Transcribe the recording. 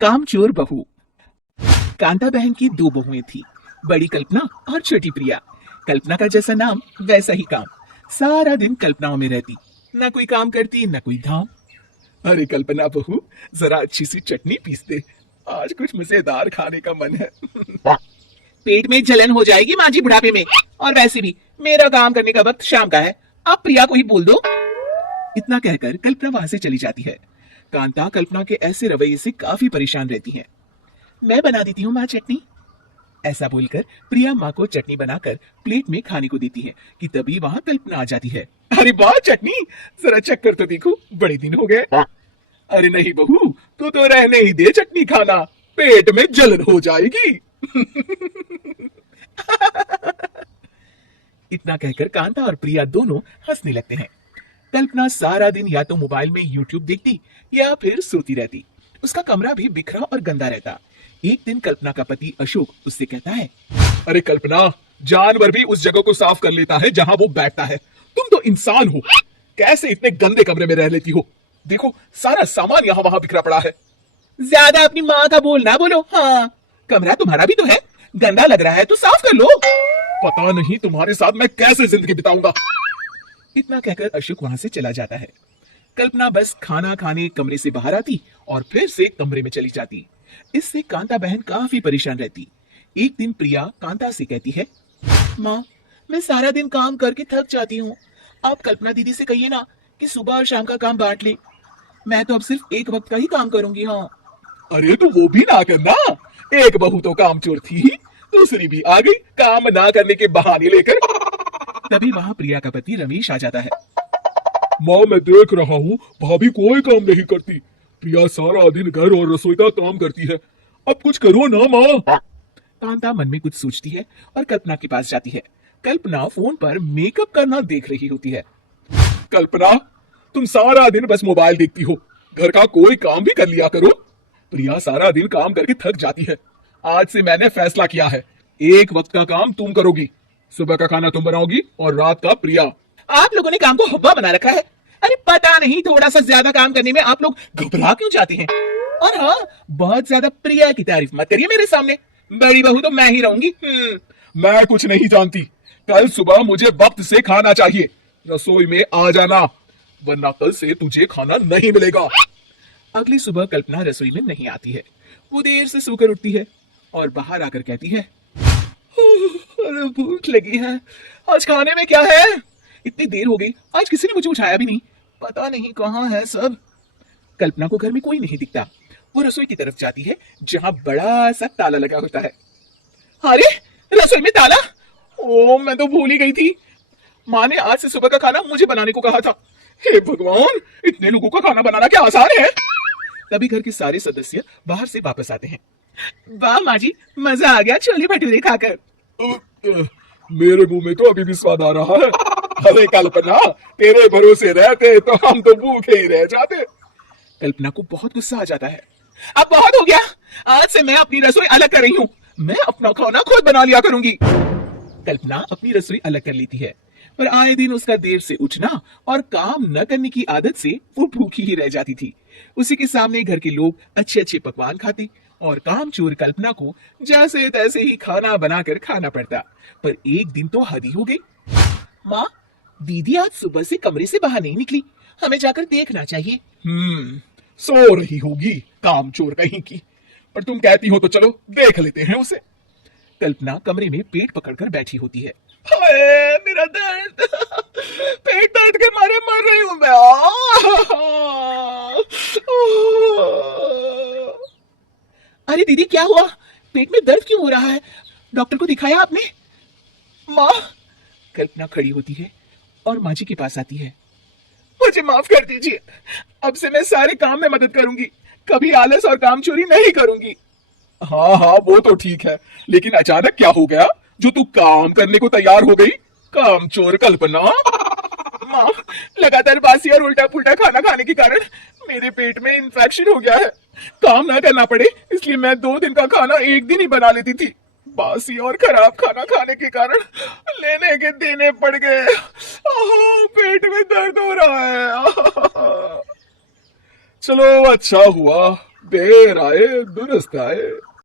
कामचोर बहू। कांता बहन की दो बहुएं थी, बड़ी कल्पना और छोटी प्रिया। कल्पना का जैसा नाम वैसा ही काम। सारा दिन कल्पनाओं में रहती, ना कोई काम करती ना कोई धाम। अरे कल्पना बहू, जरा अच्छी सी चटनी पीस दे, आज कुछ मजेदार खाने का मन है। पेट में जलन हो जाएगी माँ जी बुढ़ापे में, और वैसे भी मेरा काम करने का वक्त शाम का है, आप प्रिया को ही बोल दो। इतना कहकर कल्पना वहां से चली जाती है। कांता कल्पना के ऐसे रवैये से काफी परेशान रहती है। मैं बना देती हूँ माँ चटनी, ऐसा बोलकर प्रिया माँ को चटनी बनाकर प्लेट में खाने को देती है कि तभी वहां कल्पना आ जाती है। अरे वाह चटनी, जरा चख कर तो देखो, बड़े दिन हो गए। अरे नहीं बहू, तू तो रहने ही दे चटनी खाना, पेट में जलन हो जाएगी। इतना कहकर कांता और प्रिया दोनों हंसने लगते हैं। कल्पना सारा दिन या तो मोबाइल में यूट्यूब देखती या फिर सोती रहती। उसका कमरा भी बिखरा और गंदा रहता। एक दिन कल्पना का पति अशोक उससे कहता है, अरे कल्पना, जानवर भी उस जगह को साफ कर लेता है जहां वो बैठता है, तुम तो इंसान हो, कैसे इतने गंदे कमरे में रह लेती हो? देखो सारा सामान यहाँ वहां बिखरा पड़ा है। ज्यादा अपनी माँ का बोल ना बोलो। हाँ, कमरा तुम्हारा भी तो है, गंदा लग रहा है तो साफ कर लो। पता नहीं तुम्हारे साथ मैं कैसे जिंदगी बिताऊंगा। इतना कहकर अशोक वहां से चला जाता है। कल्पना बस खाना खाने कमरे से बाहर आती और फिर से कमरे में चली जाती। इससे कांता बहन काफी परेशान रहती। एक दिन प्रिया कांता से कहती है, माँ, मैं सारा दिन काम करके थक जाती हूँ, आप कल्पना दीदी से कहिए ना कि सुबह और शाम का काम बांट ले, मैं तो अब सिर्फ एक वक्त का ही काम करूंगी। हाँ। अरे तो वो भी ना करना, एक बहू तो कामचोर थी, दूसरी भी आ गई काम ना करने के बहाने लेकर। तभी वहां प्रिया का पति रमेश आ जाता है। माँ, मैं देख रहा हूँ भाभी कोई काम नहीं करती, प्रिया सारा दिन घर और रसोई का काम करती है, अब कुछ करो ना माँ। कांता मन में कुछ सोचती है और कल्पना के पास जाती है। कल्पना फोन पर मेकअप करना देख रही होती है। कल्पना, तुम सारा दिन बस मोबाइल देखती हो, घर का कोई काम भी कर लिया करो। प्रिया सारा दिन काम करके थक जाती है, आज से मैंने फैसला किया है, एक वक्त का काम तुम करोगी, सुबह का खाना तुम बनाओगी और रात का प्रिया। आप लोगों ने काम को हब्बा बना रखा है। अरे पता नहीं थोड़ा सा ज्यादा काम करने में आप लोग घबरा क्यों जाते हैं। और हाँ, बहुत ज्यादा प्रिया की तारीफ मत करिए मेरे सामने, बड़ी बहू तो मैं ही रहूंगी। मैं कुछ नहीं जानती, कल सुबह मुझे वक्त से खाना चाहिए, रसोई में आ जाना, वरना कल से तुझे खाना नहीं मिलेगा। अगली सुबह कल्पना रसोई में नहीं आती है। वो देर से सोकर उठती है और बाहर आकर कहती है, अरे भूख लगी है, आज खाने में क्या है? इतनी देर हो गई, आज किसी ने मुझे उठाया भी नहीं, पता नहीं कहाँ है सब। कल्पना को घर में कोई नहीं दिखता। वो रसोई की तरफ जाती है जहां बड़ा सा ताला लगा होता है। अरे रसोई में ताला, ओ मैं तो भूल ही गई थी, माँ ने आज से सुबह का खाना मुझे बनाने को कहा था। हे भगवान, इतने लोगों का खाना बनाना क्या आसान है। तभी घर के सारे सदस्य बाहर से वापस आते हैं। वाह माँ जी, मजा आ गया छोले भटूरे खाकर। मेरे मुंह में तो अभी भी स्वाद आ रहा है। अरे कल्पना, तेरे भरोसे रहते तो हम तो भूखे ही रह जाते। कल्पना को बहुत गुस्सा आ जाता है। अब बहुत हो गया, आज से मैं अपनी रसोई अलग कर रही हूँ, मैं अपना खाना खुद बना लिया करूंगी। कल्पना अपनी रसोई अलग कर लेती है, पर आए दिन उसका देर से उठना और काम न करने की आदत से वो भूखी ही रह जाती थी। उसी के सामने घर के लोग अच्छे अच्छे पकवान खाते और कामचोर कल्पना को जैसे तैसे ही खाना बनाकर खाना पड़ता। पर एक दिन तो हद ही हो गई। माँ, दीदी आज सुबह से कमरे से बाहर नहीं निकली, हमें जाकर देखना चाहिए। सो रही होगी कामचोर कहीं की, पर तुम कहती हो तो चलो देख लेते हैं उसे। कल्पना कमरे में पेट पकड़कर बैठी होती है। मेरा दर्द, पेट दर्द के मारे मर रही हूं मैं। अरे दीदी क्या हुआ, पेट में दर्द क्यों हो रहा है, डॉक्टर को दिखाया आपने? माँ, कल्पना खड़ी होती है और माँ जी के पास आती है। मुझे माफ कर दीजिए, अब से मैं सारे काम में मदद करूंगी, कभी आलस और काम चोरी नहीं करूंगी। हाँ हाँ, वो तो ठीक है, लेकिन अचानक क्या हो गया जो तू काम करने को तैयार हो गई, कामचोर कल्पना? माँ, लगातार बासी और उल्टा पुल्टा खाना खाने के कारण मेरे पेट में इन्फेक्शन हो गया है, काम ना करना पड़े इसलिए मैं 2 दिन का खाना एक दिन ही बना लेती थी, बासी और खराब खाना खाने के कारण लेने के देने पड़ गए, पेट में दर्द हो रहा है। चलो अच्छा हुआ देर आए दुरुस्त आए।